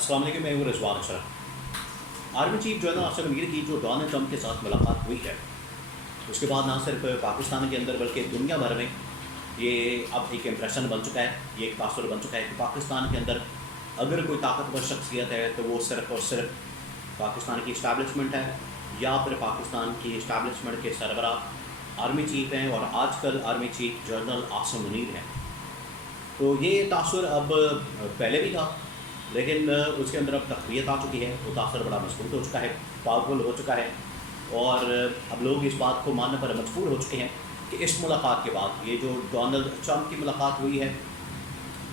अस्सलाम वालेकुम, मैं हूँ रिजवान अशरफ। आर्मी चीफ जो है ना असल अमीर की जो डोनाल्ड ट्रंप के साथ मुलाकात हुई है, उसके बाद ना सिर्फ पाकिस्तान के अंदर बल्कि दुनिया भर में ये अब एक इम्प्रेशन बन चुका है, ये एक तासुर बन चुका है कि पाकिस्तान के अंदर अगर कोई ताकतवर शख्सियत है तो वो सिर्फ और सिर्फ पाकिस्तान की इस्टेब्लिशमेंट है या फिर पाकिस्तान की इस्टेब्लिशमेंट के सरबरा आर्मी चीफ हैं और आजकल army chief general Asim Munir हैं। तो ये तासुर अब पहले भी था, लेकिन उसके अंदर अब तक़वियत आ चुकी है, वो तासर बड़ा मजबूत हो चुका है, पावरफुल हो चुका है और अब लोग इस बात को मानने पर मजबूर हो चुके हैं कि इस मुलाकात के बाद, ये जो डोनाल्ड ट्रंप की मुलाकात हुई है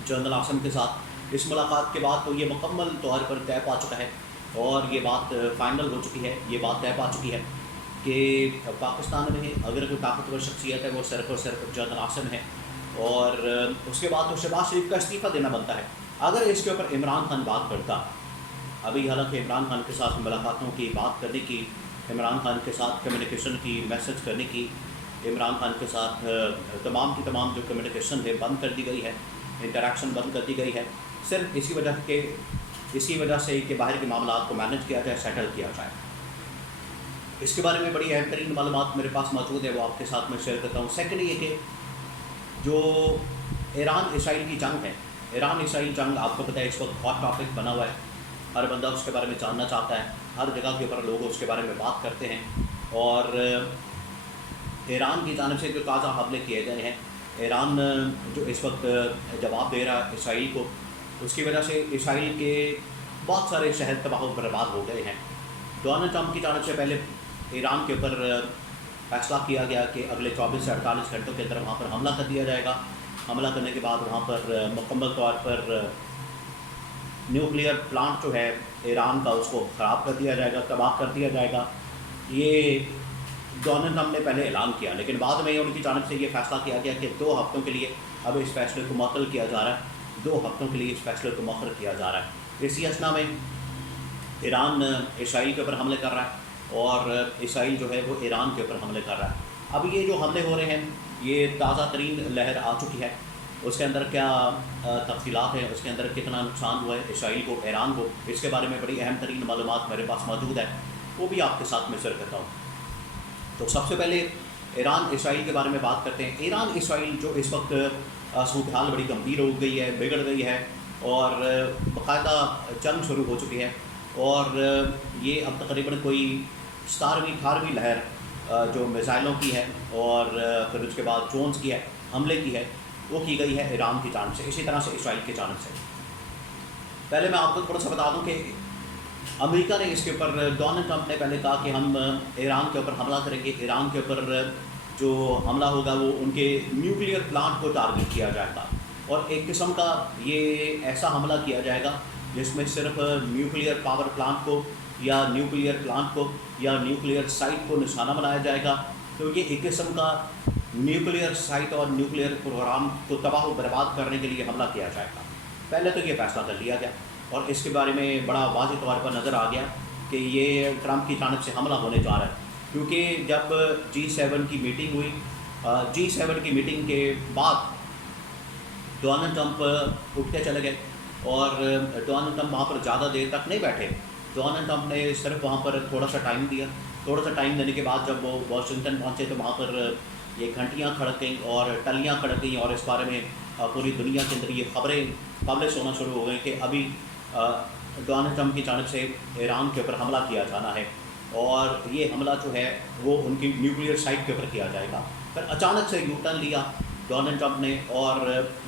जनरल आसिम के साथ, इस मुलाकात के बाद तो ये मुकम्मल तौर पर तय पा चुका है और ये बात फ़ाइनल हो चुकी है, ये बात तय पा चुकी है कि पाकिस्तान में अगर कोई ताकतवर शख्सियत है वो सिर्फ और सिर्फ जनरल आसिम है और उसके बाद तो शहबाज शरीफ का इस्तीफ़ा देना बनता है। अगर इसके ऊपर इमरान खान बात करता, अभी हालांकि इमरान खान के साथ मुलाकातों की बात करने की, इमरान खान के साथ कम्युनिकेशन की, मैसेज करने की, इमरान खान के साथ तमाम की तमाम जो कम्युनिकेशन है बंद कर दी गई है, इंटरेक्शन बंद कर दी गई है, सिर्फ इसी वजह से कि बाहर के मामला को मैनेज किया जाए, सेटल किया जाए। इसके बारे में बड़ी अहम तरीन मालूमात मेरे पास मौजूद है, वो आपके साथ मैं शेयर करता हूँ। सेकेंड ये कि जो ईरान इसराइल की जंग है, ईरान इसराइल जंग आपको पता है इस वक्त हॉट टॉपिक बना हुआ है, हर बंदा उसके बारे में जानना चाहता है, हर जगह के ऊपर लोग उसके बारे में बात करते हैं और ईरान की जानिब से जो ताज़ा हमले किए गए हैं, ईरान जो इस वक्त जवाब दे रहा है इसराइल को, उसकी वजह से इसराइल के बहुत सारे शहर तबाह बर्बाद हो गए हैं। डोनाल्ड ट्रंप की जानिब से पहले ईरान के ऊपर फैसला किया गया कि अगले 24 से 48 घंटों के अंदर वहाँ पर हमला कर दिया जाएगा। हमला करने के बाद वहाँ पर मुकम्मल तौर पर न्यूक्लियर प्लांट जो है ईरान का, उसको ख़राब कर दिया जाएगा, तबाह कर दिया जाएगा। ये डोनाल्ड ट्रंप ने पहले ऐलान किया, लेकिन बाद में उनकी जानिब से ये फैसला किया गया कि 2 हफ्तों के लिए अब इस फैसले को मुअत्तल किया जा रहा है, 2 हफ्तों के लिए इस फैसले को मुअख्खर किया जा रहा है। इसी असना में ईरान इसराइल के ऊपर हमले कर रहा है और इसराइल जो है वो ईरान के ऊपर हमले कर रहा है। अब ये जो हमले हो रहे हैं, ये ताज़ा तरीन लहर आ चुकी है, उसके अंदर क्या तफसीलात हैं, उसके अंदर कितना नुकसान हुआ है इसराइल को, ईरान को, इसके बारे में बड़ी अहम तरीन मालूमात मेरे पास मौजूद है, वो भी आपके साथ में शेयर करता हूँ। तो सबसे पहले ईरान इसराइल के बारे में बात करते हैं। ईरान इसराइल जो इस वक्त सूरत हाल बड़ी गंभीर हो गई है, बिगड़ गई है और बाकायदा जंग शुरू हो चुकी है और ये अब तकरीबन कोई 17वीं 18वीं लहर जो मिसाइलों की है और फिर उसके बाद ड्रोन्स की है, हमले की है, वो की गई है ईरान की जानिब से, इसी तरह से इसराइल की जानिब से। पहले मैं आपको थोड़ा सा बता दूं कि अमेरिका ने इसके ऊपर, डोनाल्ड ट्रंप ने पहले कहा कि हम ईरान के ऊपर हमला करेंगे, ईरान के ऊपर जो हमला होगा वो उनके न्यूक्लियर प्लांट को टारगेट किया जाएगा और एक किस्म का ये ऐसा हमला किया जाएगा जिसमें सिर्फ न्यूक्लियर पावर प्लांट को या न्यूक्लियर प्लांट को या न्यूक्लियर साइट को निशाना बनाया जाएगा। तो ये एक किस्म का न्यूक्लियर साइट और न्यूक्लियर प्रोग्राम को तबाह बर्बाद करने के लिए हमला किया जाएगा। पहले तो ये फैसला कर लिया गया और इसके बारे में बड़ा वाज़ेह तौर पर नज़र आ गया कि ये ट्रंप की जानिब से हमला होने जा रहा है, क्योंकि जब G7 की मीटिंग हुई, G7 की मीटिंग के बाद डोनाल्ड ट्रंप उठ के चले गए और डोनाल्ड ट्रंप वहाँ पर ज़्यादा देर तक नहीं बैठे। डोनाल्ड ट्रंप ने सिर्फ वहाँ पर थोड़ा सा टाइम दिया, थोड़ा सा टाइम देने के बाद जब वो वाशिंगटन पहुँचे तो वहाँ पर ये घंटियाँ खड़क गईं और टलियाँ खड़क गईं और इस बारे में पूरी दुनिया के अंदर ये खबरें पब्लिश होना शुरू हो गई कि अभी डोनाल्ड ट्रंप की जानिब से ईरान के ऊपर हमला किया जाना है और ये हमला जो है वो उनकी न्यूक्लियर साइट के ऊपर किया जाएगा। फिर अचानक से यू टर्न लिया डोनाल्ड ट्रंप ने और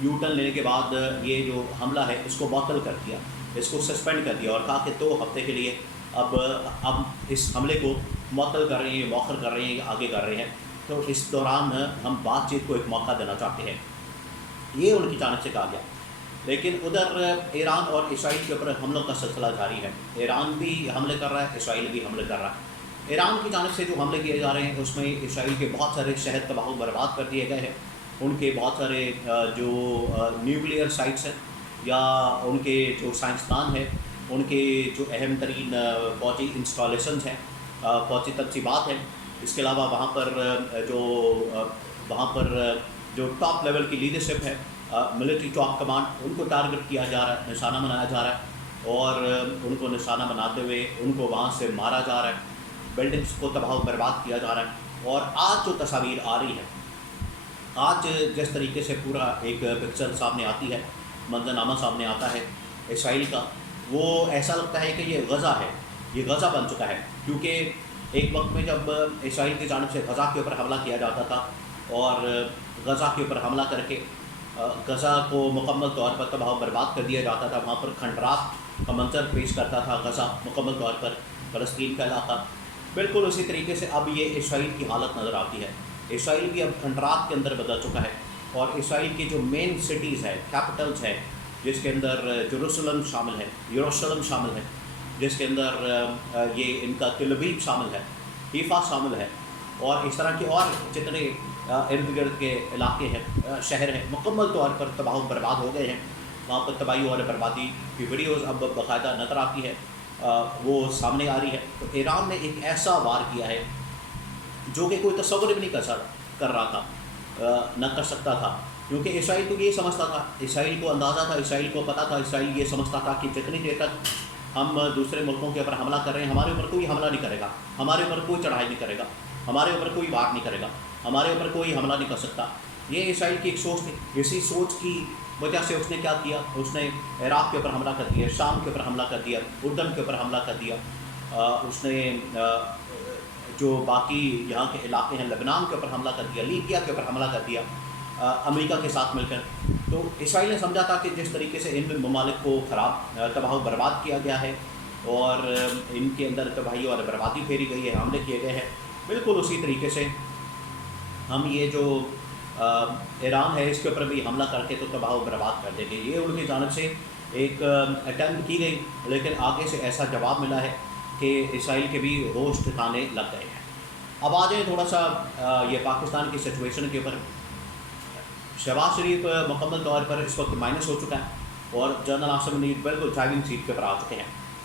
यू टर्न लेने के बाद ये जो हमला है इसको मुअत्तल कर दिया, इसको सस्पेंड कर दिया और कहा कि 2 हफ्ते के लिए अब इस हमले को मुअत्तल कर रहे हैं, मौखर कर रहे हैं, आगे कर रहे हैं। तो इस दौरान हम बातचीत को एक मौका देना चाहते हैं, ये उनकी जानिब से कहा गया। लेकिन उधर ईरान और इसराइल के ऊपर हमलों का सिलसिला जारी है, ईरान भी हमले कर रहा है, इसराइल भी हमले कर रहा है। ईरान की जानिब से जो हमले किए जा रहे हैं उसमें इसराइल के बहुत सारे शहर तबाह बर्बाद कर दिए गए हैं, उनके बहुत सारे जो न्यूक्लियर साइट्स हैं या उनके जो साइंसदान हैं, उनके जो अहम तरीन फौजी इंस्टॉलेशंस हैं, फौजी तनसीबात हैं। इसके अलावा वहाँ पर जो टॉप लेवल की लीडरशिप है, मिलिट्री टॉप कमांड, उनको टारगेट किया जा रहा है, निशाना बनाया जा रहा है। اور ان کو نشانہ بناتے ہوئے ان کو وہاں سے مارا جا رہا ہے، بلڈنگس کو تباہ و برباد کیا جا رہا ہے۔ اور آج جو تصاویر آ رہی ہے، آج جس طریقے سے پورا ایک پکچر سامنے آتی ہے، منظرنامہ سامنے آتا ہے اسرائیل کا، وہ ایسا لگتا ہے کہ یہ غزہ ہے، یہ غزہ بن چکا ہے۔ کیونکہ ایک وقت میں جب اسرائیل کی جانب سے غزہ کے اوپر حملہ کیا جاتا تھا اور غزہ کے اوپر حملہ کر کے غزہ کو مکمل طور پر تباہ و برباد کر دیا جاتا تھا، وہاں پر کھنڈرات کا منظر پیش کرتا تھا غزہ، مکمل طور پر فلسطین کا علاقہ، بالکل اسی طریقے سے اب یہ اسرائیل کی حالت نظر آتی ہے۔ اسرائیل بھی اب کھنڈرات کے اندر بدل چکا ہے، اور اسرائیل کی جو مین سٹیز ہے، کیپٹلز ہے، جس کے اندر جروسلم شامل ہے، یروشلم شامل ہے، جس کے اندر یہ ان کا تل ابیب شامل ہے، حیفا شامل ہے، اور اس طرح کے اور جتنے ارد گرد کے علاقے ہیں، شہر ہیں، مکمل طور پر تباہ و برباد ہو گئے ہیں۔ وہاں پر تباہی اور بربادی کی ویڈیوز اب باقاعدہ نظر آتی ہے، وہ سامنے آ رہی ہے۔ تو ایران نے ایک ایسا وار کیا ہے جو کہ کوئی تصور بھی نہیں کر رہا تھا، نہ کر سکتا تھا، کیونکہ اسرائیل کو یہ سمجھتا تھا، اسرائیل کو اندازہ تھا، اسرائیل کو پتہ تھا، اسرائیل یہ سمجھتا تھا کہ جتنی دیر تک ہم دوسرے ملکوں کے اوپر حملہ کر رہے ہیں، ہمارے اوپر کوئی حملہ نہیں کرے گا، ہمارے اوپر کوئی چڑھائی نہیں کرے گا، ہمارے اوپر کوئی وار نہیں کرے گا، ہمارے اوپر کوئی حملہ نہیں کر سکتا۔ یہ اسرائیل کی ایک سوچ تھی۔ اسی سوچ کی وجہ سے اس نے کیا کیا، اس نے عراق کے اوپر حملہ کر دیا، شام کے اوپر حملہ کر دیا، اردن کے اوپر حملہ کر دیا، اس نے جو باقی یہاں کے علاقے ہیں، لبنان کے اوپر حملہ کر دیا، لیبیا کے اوپر حملہ کر دیا امریکہ کے ساتھ مل کر۔ تو اسرائیل نے سمجھا تھا کہ جس طریقے سے ان ممالک کو تباہ و برباد کیا گیا ہے اور ان کے اندر تباہی اور بربادی پھیری گئی ہے، حملے کیے گئے ہیں، بالکل اسی طریقے سے ہم یہ جو ایران ہے اس کے اوپر بھی حملہ کر کے تو تباہ و برباد کر دیں گے۔ یہ ان کی جانب سے ایک اٹیمپٹ کی گئی، لیکن آگے سے ایسا جواب ملا ہے کہ اسرائیل کے بھی ہوش ٹھکانے لگ گئے ہیں۔ اب آ جائیں تھوڑا سا یہ پاکستان کی سچویشن کے اوپر۔ شہباز شریف مکمل طور پر اس وقت مائنس ہو چکا ہے اور جنرل عاصم منیر بالکل ڈرائیونگ سیٹ کے اوپر آ چکے ہیں۔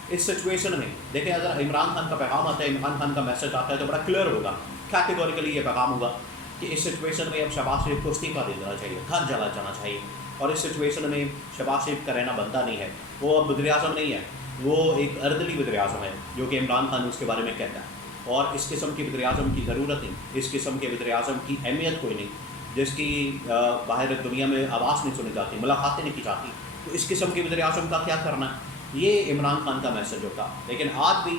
اس سچویشن میں دیکھیں، اگر عمران خان کا پیغام آتا ہے، عمران خان کا میسج آتا ہے تو بڑا کلیئر ہوگا، کیٹیگوریکلی یہ پیغام ہوگا کہ اس سچویشن میں اب شہباز شریف کو استعفیٰ دے دینا چاہیے، گھر چلا جانا چاہیے، اور اس سچویشن میں شہباز شریف کا رہنا بنتا نہیں ہے۔ وہ اب وزیر اعظم نہیں ہے، وہ ایک اردلی وزیر اعظم ہے، جو کہ عمران خان اس کے بارے میں کہتا ہے، اور اس قسم کے وزیر اعظم کی ضرورت نہیں، اس قسم کے وزیر اعظم کی اہمیت کوئی نہیں، جس کی باہر دنیا میں آواز نہیں سنی جاتی، ملاقاتیں نہیں کی جاتی، تو اس قسم کے وزیر اعظم کا کیا کرنا ہے؟ یہ عمران خان کا میسج ہوتا۔ لیکن آج بھی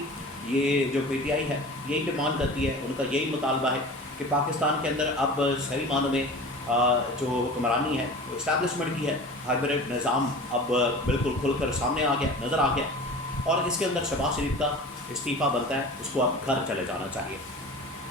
یہ جو پی ٹی آئی ہے یہی ڈیمانڈ کرتی ہے، ان کا یہی مطالبہ ہے کہ پاکستان کے اندر اب صحیح معنوں میں جو حکمرانی ہے اسٹیبلشمنٹ کی ہے، ہائبرڈ نظام اب بالکل کھل کر سامنے آ گیا، نظر آ گیا، اور اس کے اندر شہباز شریف کا استعفیٰ بنتا ہے، اس کو اب گھر چلے جانا چاہیے۔